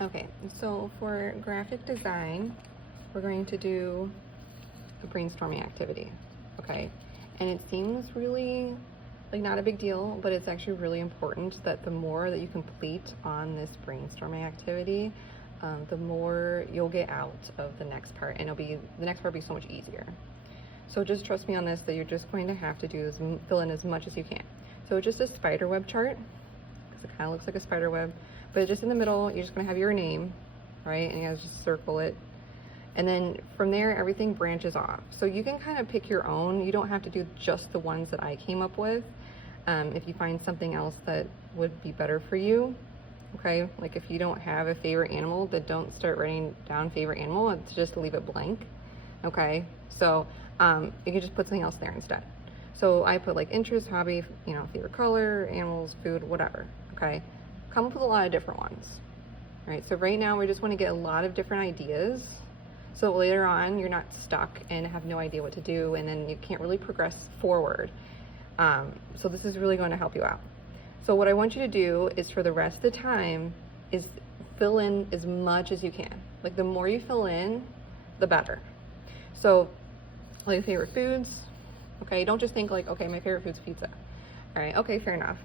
Okay, so for graphic design, we're going to do a brainstorming activity, okay? And it seems really like not a big deal, but it's actually really important that the more that you complete on this brainstorming activity, the more you'll get out of the next part, and the next part will be so much easier. So just trust me on this, that you're just going to have to do is fill in as much as you can. So just a spider web chart, because it kind of looks like a spider web, but just in the middle, you're just going to have your name, right? And you guys just circle it. And then from there, everything branches off. So you can kind of pick your own. You don't have to do just the ones that I came up with. If you find something else that would be better for you, okay? Like if you don't have a favorite animal, then don't start writing down favorite animal. It's just leave it blank, okay? So you can just put something else there instead. So I put like interest, hobby, you know, favorite color, animals, food, whatever, okay? Come up with a lot of different ones, right? So right now we just want to get a lot of different ideas, so later on you're not stuck and have no idea what to do, and then you can't really progress forward. So this is really going to help you out. So what I want you to do is, for the rest of the time, is fill in as much as you can. Like the more you fill in, the better. So like favorite foods, okay? Don't just think like, okay, my favorite food's pizza. All right, okay, fair enough.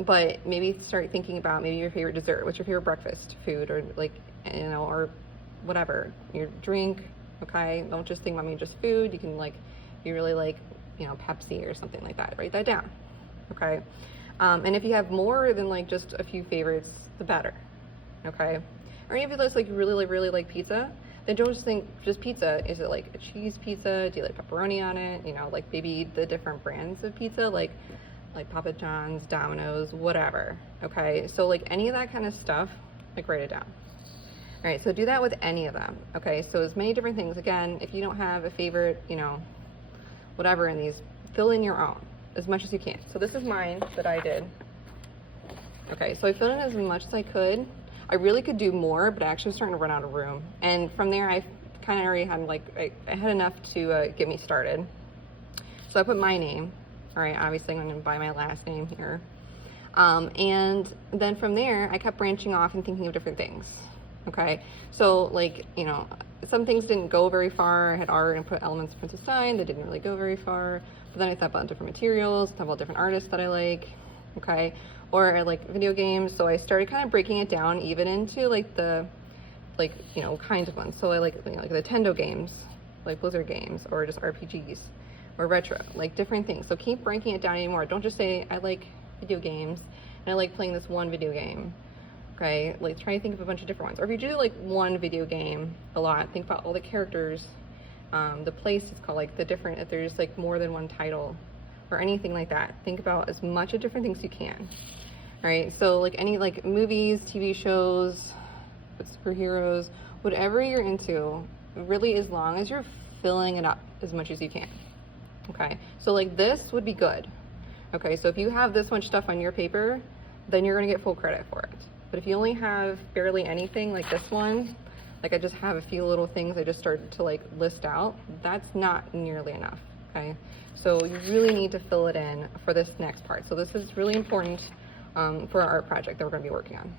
But maybe start thinking about maybe your favorite dessert. What's your favorite breakfast food, or like, you know, or whatever, your drink, okay? Don't just think about maybe just food. You can like, you really like, you know, Pepsi or something like that. Write that down, okay? And if you have more than like just a few favorites, the better, okay? Or if you just like really like pizza, then don't just think just pizza. Is it like a cheese pizza? Do you like pepperoni on it? You know, like maybe the different brands of pizza, like Papa John's, Domino's, whatever, okay? So like any of that kind of stuff, like write it down. All right, so do that with any of them, okay? So as many different things. Again, if you don't have a favorite, you know, whatever in these, fill in your own as much as you can. So this is mine that I did. Okay, so I filled in as much as I could. I really could do more, but I actually was starting to run out of room. And from there, I kind of already had like, I had enough to get me started. So I put my name. All right, obviously I'm going to buy my last name here. And then from there, I kept branching off and thinking of different things. Okay, so like, you know, some things didn't go very far. I had art and put elements of Princess Sign that didn't really go very far. But then I thought about different materials, thought about different artists that I like, okay? Or I like video games, so I started kind of breaking it down even into like the, like, you know, kinds of ones. So I like, you know, like Nintendo games, like Blizzard games, or just RPGs, or retro, like different things. So keep breaking it down anymore. Don't just say, I like video games, and I like playing this one video game. Okay, like try to think of a bunch of different ones. Or if you do like one video game a lot, think about all the characters, the place is called, like the different, if there's like more than one title or anything like that. Think about as much of different things you can. All right, so like any like movies, TV shows, superheroes, whatever you're into, really, as long as you're filling it up as much as you can. Okay, so like this would be good. Okay, so if you have this much stuff on your paper, then you're gonna get full credit for it. But if you only have barely anything like this one, like I just have a few little things I just started to like list out, that's not nearly enough, okay? So you really need to fill it in for this next part. So this is really important for our art project that we're gonna be working on.